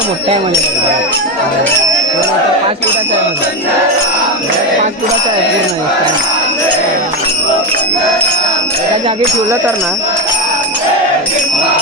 मोठे आहे म्हणजे आता पाच फुटाचा आहे माझ्या पाच फुटाचा आहे जागी ठेवलं तर ना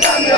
Yeah, yeah, yeah.